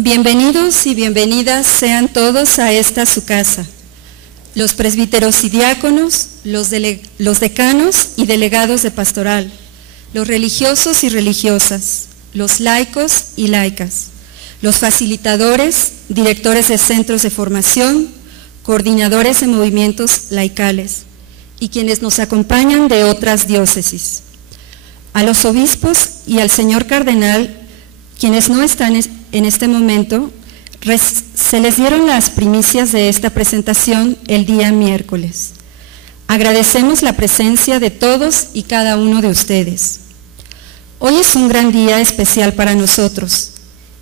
Bienvenidos y bienvenidas sean todos a esta su casa, los presbíteros y diáconos, los decanos y delegados de pastoral, los religiosos y religiosas, los laicos y laicas, los facilitadores, directores de centros de formación, coordinadores de movimientos laicales y quienes nos acompañan de otras diócesis, a los obispos y al señor cardenal, quienes no están en este momento, se les dieron las primicias de esta presentación el día miércoles. Agradecemos la presencia de todos y cada uno de ustedes. Hoy es un gran día especial para nosotros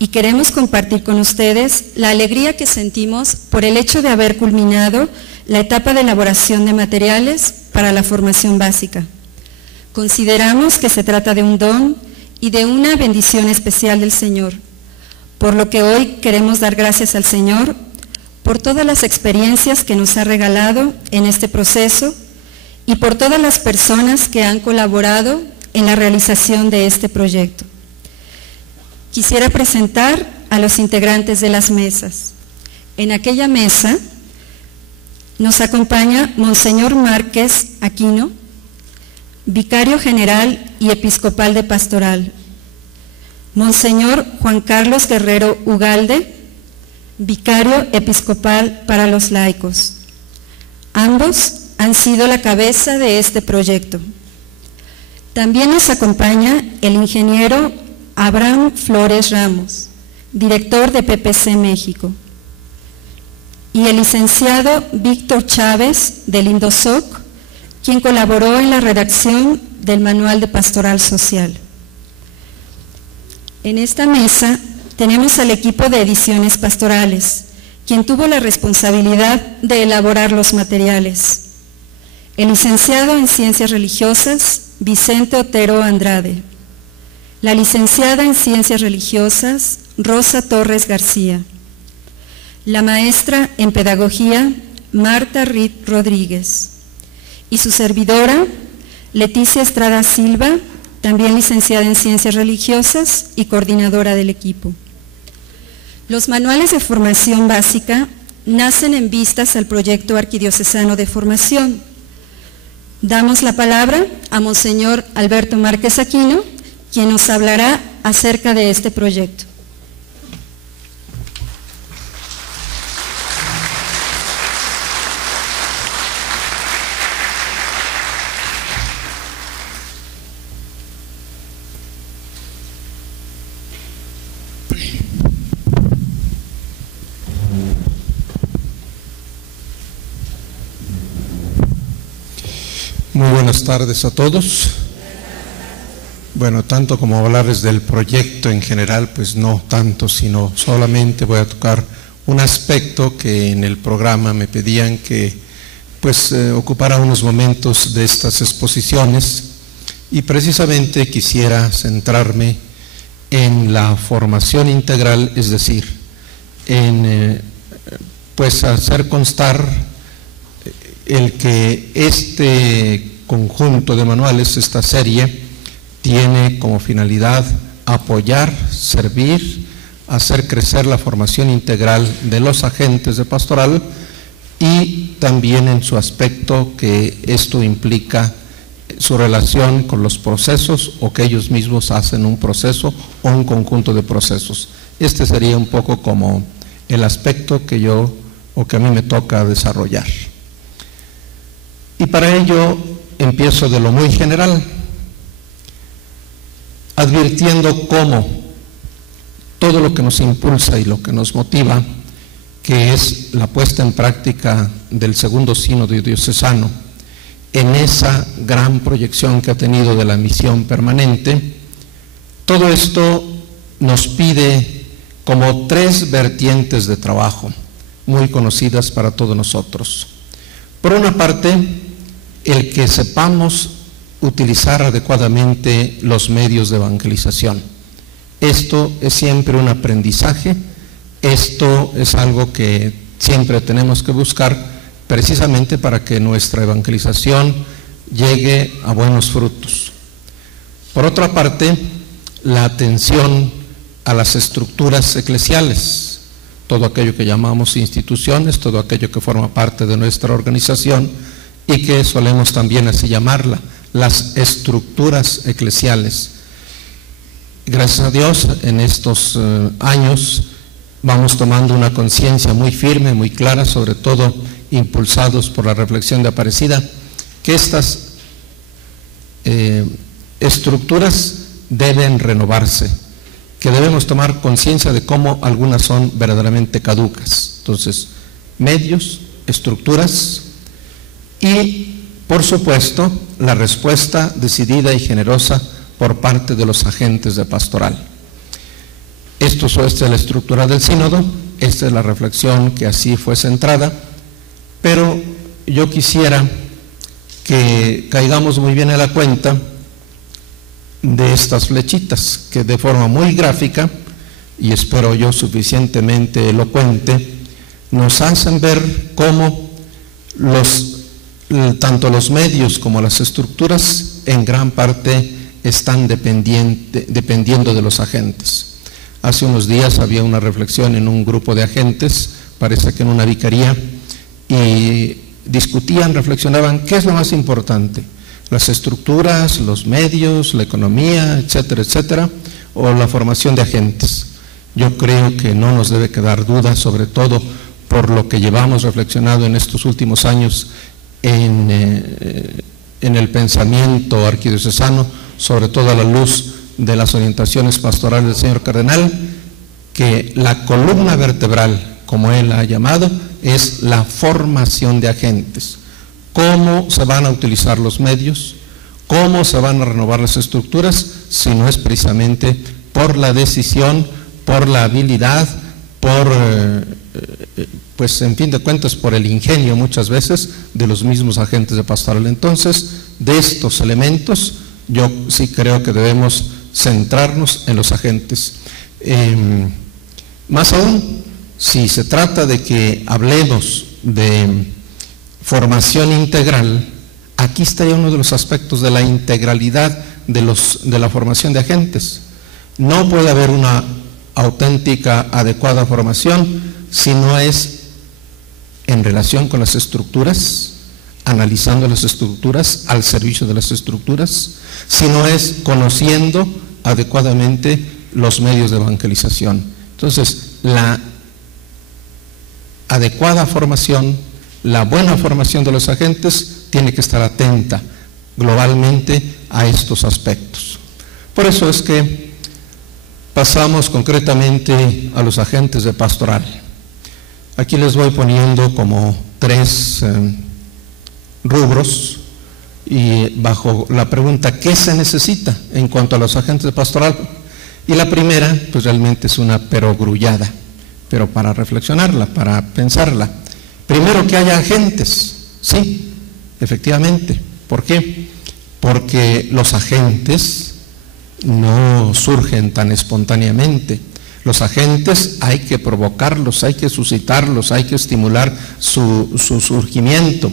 y queremos compartir con ustedes la alegría que sentimos por el hecho de haber culminado la etapa de elaboración de materiales para la formación básica. Consideramos que se trata de un don y de una bendición especial del Señor, por lo que hoy queremos dar gracias al Señor por todas las experiencias que nos ha regalado en este proceso y por todas las personas que han colaborado en la realización de este proyecto. Quisiera presentar a los integrantes de las mesas. En aquella mesa nos acompaña Monseñor Márquez Aquino, vicario general y episcopal de pastoral, Monseñor Juan Carlos Guerrero Ugalde, vicario episcopal para los laicos. Ambos han sido la cabeza de este proyecto. También nos acompaña el ingeniero Abraham Flores Ramos, director de PPC México, y el licenciado Víctor Chávez del INDOSOC, quien colaboró en la redacción del Manual de Pastoral Social. En esta mesa tenemos al equipo de ediciones pastorales, quien tuvo la responsabilidad de elaborar los materiales. El licenciado en Ciencias Religiosas, Vicente Otero Andrade. La licenciada en Ciencias Religiosas, Rosa Torres García. La maestra en Pedagogía, Marta Rid Rodríguez. Y su servidora, Leticia Estrada Silva, también licenciada en Ciencias Religiosas y coordinadora del equipo. Los manuales de formación básica nacen en vistas al proyecto arquidiocesano de formación. Damos la palabra a Monseñor Alberto Márquez Aquino, quien nos hablará acerca de este proyecto. Muy buenas tardes a todos. Bueno, tanto como hablarles del proyecto en general, pues no tanto, sino solamente voy a tocar un aspecto que en el programa me pedían que ocupara unos momentos de estas exposiciones, y precisamente quisiera centrarme en la formación integral, es decir, en hacer constar el que este conjunto de manuales, esta serie, tiene como finalidad apoyar, servir, hacer crecer la formación integral de los agentes de pastoral, y también en su aspecto que esto implica su relación con los procesos, o que ellos mismos hacen un proceso o un conjunto de procesos. Este sería un poco como el aspecto que a mí me toca desarrollar. Y para ello empiezo de lo muy general, advirtiendo cómo todo lo que nos impulsa y lo que nos motiva, que es la puesta en práctica del segundo sínodo diocesano, en esa gran proyección que ha tenido de la misión permanente, todo esto nos pide como tres vertientes de trabajo muy conocidas para todos nosotros. Por una parte, el que sepamos utilizar adecuadamente los medios de evangelización. Esto es siempre un aprendizaje, esto es algo que siempre tenemos que buscar precisamente para que nuestra evangelización llegue a buenos frutos. Por otra parte, la atención a las estructuras eclesiales, todo aquello que llamamos instituciones, todo aquello que forma parte de nuestra organización y que solemos también así llamarla, las estructuras eclesiales. Gracias a Dios, en estos años vamos tomando una conciencia muy firme, muy clara, sobre todo impulsados por la reflexión de Aparecida, que estas estructuras deben renovarse, que debemos tomar conciencia de cómo algunas son verdaderamente caducas. Entonces, medios, estructuras y, por supuesto, la respuesta decidida y generosa por parte de los agentes de pastoral. Esta es la estructura del sínodo, esta es la reflexión que así fue centrada, pero yo quisiera que caigamos muy bien en la cuenta de estas flechitas que de forma muy gráfica, y espero yo suficientemente elocuente, nos hacen ver cómo tanto los medios como las estructuras en gran parte están dependiendo de los agentes. Hace unos días había una reflexión en un grupo de agentes, parece que en una vicaría, y discutían, reflexionaban, ¿qué es lo más importante? ¿Las estructuras, los medios, la economía, etcétera, etcétera, o la formación de agentes? Yo creo que no nos debe quedar duda, sobre todo por lo que llevamos reflexionado en estos últimos años en el pensamiento arquidiocesano, sobre todo a la luz de las orientaciones pastorales del señor cardenal, que la columna vertebral, como él ha llamado, es la formación de agentes. ¿Cómo se van a utilizar los medios? ¿Cómo se van a renovar las estructuras? Si no es precisamente por la decisión, por la habilidad, pues en fin de cuentas, por el ingenio muchas veces de los mismos agentes de pastoral. Entonces, de estos elementos, yo sí creo que debemos centrarnos en los agentes. Más aún, si se trata de que hablemos de formación integral, aquí estaría uno de los aspectos de la integralidad de la formación de agentes. No puede haber una auténtica, adecuada formación si no es en relación con las estructuras, analizando las estructuras, al servicio de las estructuras, si no es conociendo adecuadamente los medios de evangelización. Entonces, la adecuada formación, la buena formación de los agentes tiene que estar atenta globalmente a estos aspectos. Por eso es que pasamos concretamente a los agentes de pastoral. Aquí les voy poniendo como 3 rubros y bajo la pregunta ¿qué se necesita en cuanto a los agentes de pastoral? Y la primera pues realmente es una perogrullada, pero para reflexionarla, para pensarla. Primero, que haya agentes, sí, efectivamente. ¿Por qué? Porque los agentes no surgen tan espontáneamente. Los agentes hay que provocarlos, hay que suscitarlos, hay que estimular su surgimiento.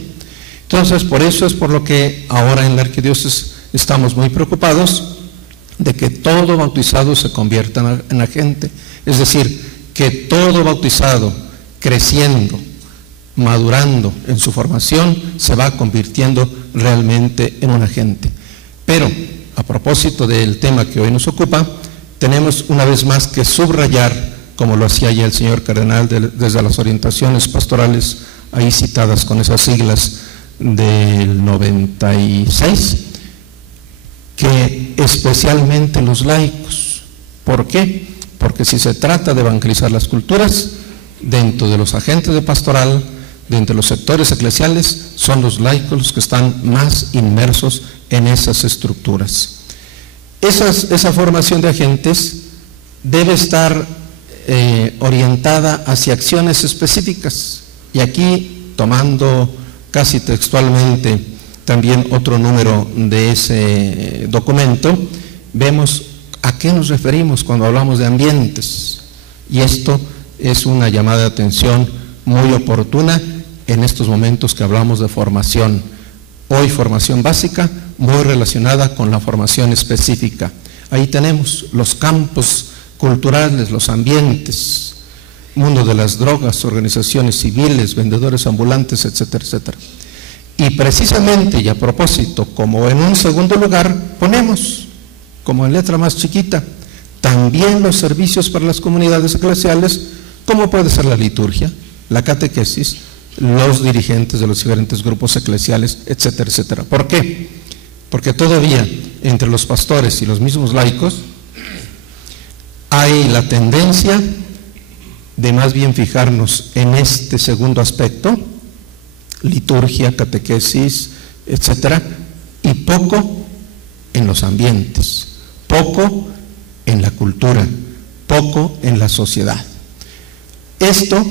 Entonces, por eso es por lo que ahora en la arquidiócesis estamos muy preocupados de que todo bautizado se convierta en agente. Es decir, que todo bautizado creciendo, madurando en su formación, se va convirtiendo realmente en un agente. Pero, a propósito del tema que hoy nos ocupa, tenemos una vez más que subrayar, como lo hacía ya el señor cardenal desde las orientaciones pastorales, ahí citadas con esas siglas del 96, que especialmente los laicos. ¿Por qué? Porque si se trata de evangelizar las culturas, dentro de los agentes de pastoral, dentro de los sectores eclesiales, son los laicos los que están más inmersos en esas estructuras. Esa formación de agentes debe estar orientada hacia acciones específicas. Y aquí, tomando casi textualmente también otro número de ese documento, vemos a qué nos referimos cuando hablamos de ambientes. Y esto es una llamada de atención muy oportuna en estos momentos que hablamos de formación. Hoy formación básica, muy relacionada con la formación específica. Ahí tenemos los campos culturales, los ambientes, mundo de las drogas, organizaciones civiles, vendedores ambulantes, etcétera, etcétera. Y precisamente y a propósito, como en un segundo lugar, ponemos, como en letra más chiquita, también los servicios para las comunidades eclesiales, como puede ser la liturgia, la catequesis, los dirigentes de los diferentes grupos eclesiales, etcétera, etcétera. ¿Por qué? Porque todavía entre los pastores y los mismos laicos hay la tendencia de más bien fijarnos en este segundo aspecto, liturgia, catequesis, etcétera, y poco en los ambientes, poco en la cultura, poco en la sociedad. Esto,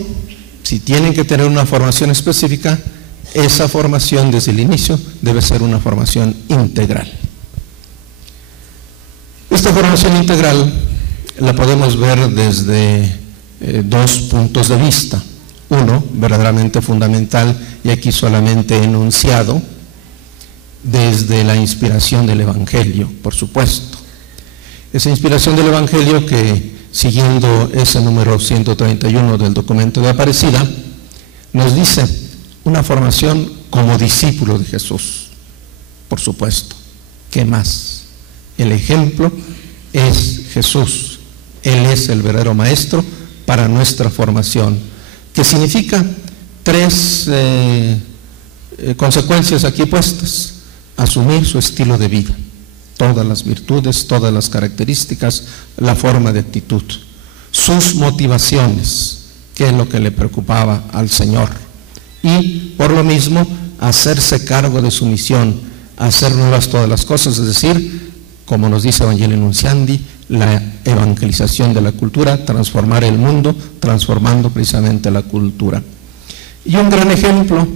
si tienen que tener una formación específica, esa formación desde el inicio debe ser una formación integral. Esta formación integral la podemos ver desde dos puntos de vista. Uno, verdaderamente fundamental, y aquí solamente enunciado, desde la inspiración del Evangelio, por supuesto. Esa inspiración del Evangelio que, siguiendo ese número 131 del documento de Aparecida, nos dice una formación como discípulo de Jesús, por supuesto. ¿Qué más? El ejemplo es Jesús. Él es el verdadero maestro para nuestra formación, que significa tres consecuencias aquí puestas: asumir su estilo de vida, todas las virtudes, todas las características, la forma de actitud, sus motivaciones, qué es lo que le preocupaba al Señor, y por lo mismo hacerse cargo de su misión, hacer nuevas todas las cosas, es decir, como nos dice Evangelii Nunciandi, la evangelización de la cultura, transformar el mundo, transformando precisamente la cultura. Y un gran ejemplo,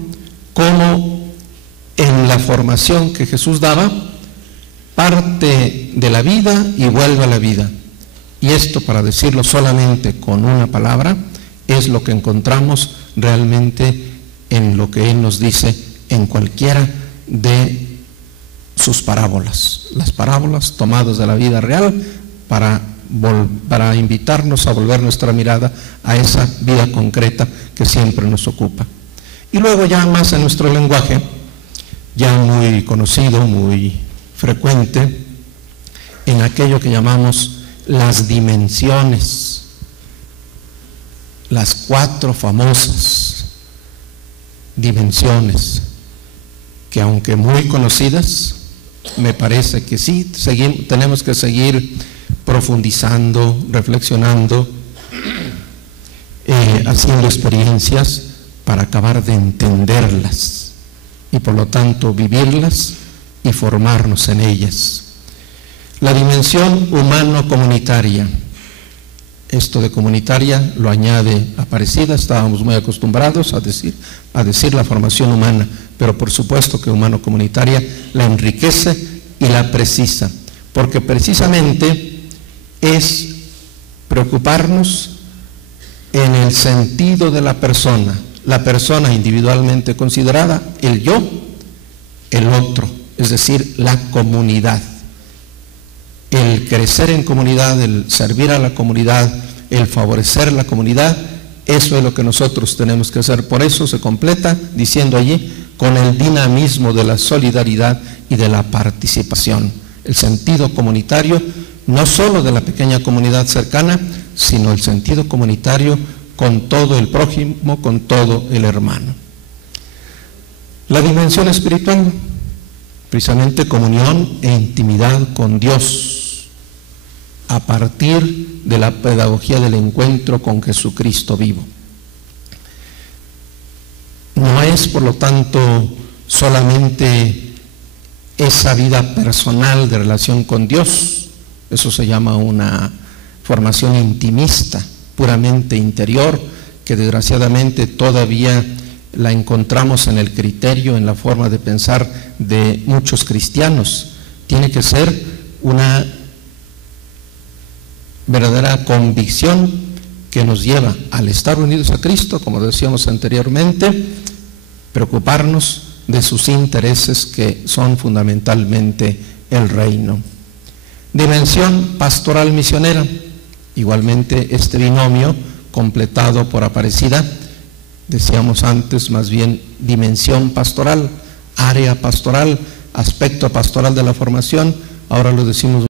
como en la formación que Jesús daba, parte de la vida y vuelve a la vida. Y esto, para decirlo solamente con una palabra, es lo que encontramos realmente en lo que Él nos dice en cualquiera de sus parábolas. Las parábolas tomadas de la vida real para invitarnos a volver nuestra mirada a esa vida concreta que siempre nos ocupa. Y luego ya más en nuestro lenguaje, ya muy conocido, muy frecuente, en aquello que llamamos las dimensiones, las 4 famosas dimensiones, que aunque muy conocidas, me parece que sí, tenemos que seguir profundizando, reflexionando, haciendo experiencias para acabar de entenderlas y por lo tanto vivirlas y formarnos en ellas. La dimensión humano-comunitaria. Esto de comunitaria lo añade Aparecida, estábamos muy acostumbrados a decir la formación humana, pero por supuesto que humano-comunitaria la enriquece y la precisa, porque precisamente es preocuparnos en el sentido de la persona individualmente considerada, el yo, el otro, es decir, la comunidad. El crecer en comunidad, el servir a la comunidad, el favorecer la comunidad, eso es lo que nosotros tenemos que hacer. Por eso se completa diciendo allí, con el dinamismo de la solidaridad y de la participación. El sentido comunitario, no solo de la pequeña comunidad cercana, sino el sentido comunitario con todo el prójimo, con todo el hermano. La dimensión espiritual, precisamente comunión e intimidad con Dios, a partir de la pedagogía del encuentro con Jesucristo vivo. No es, por lo tanto, solamente esa vida personal de relación con Dios, eso se llama una formación intimista, puramente interior, que desgraciadamente todavía la encontramos en el criterio, en la forma de pensar de muchos cristianos. Tiene que ser una verdadera convicción que nos lleva al estar unidos a Cristo, como decíamos anteriormente, preocuparnos de sus intereses que son fundamentalmente el reino. Dimensión pastoral misionera, Igualmente este binomio completado por Aparecida, decíamos antes más bien dimensión pastoral, área pastoral, aspecto pastoral de la formación, ahora lo decimos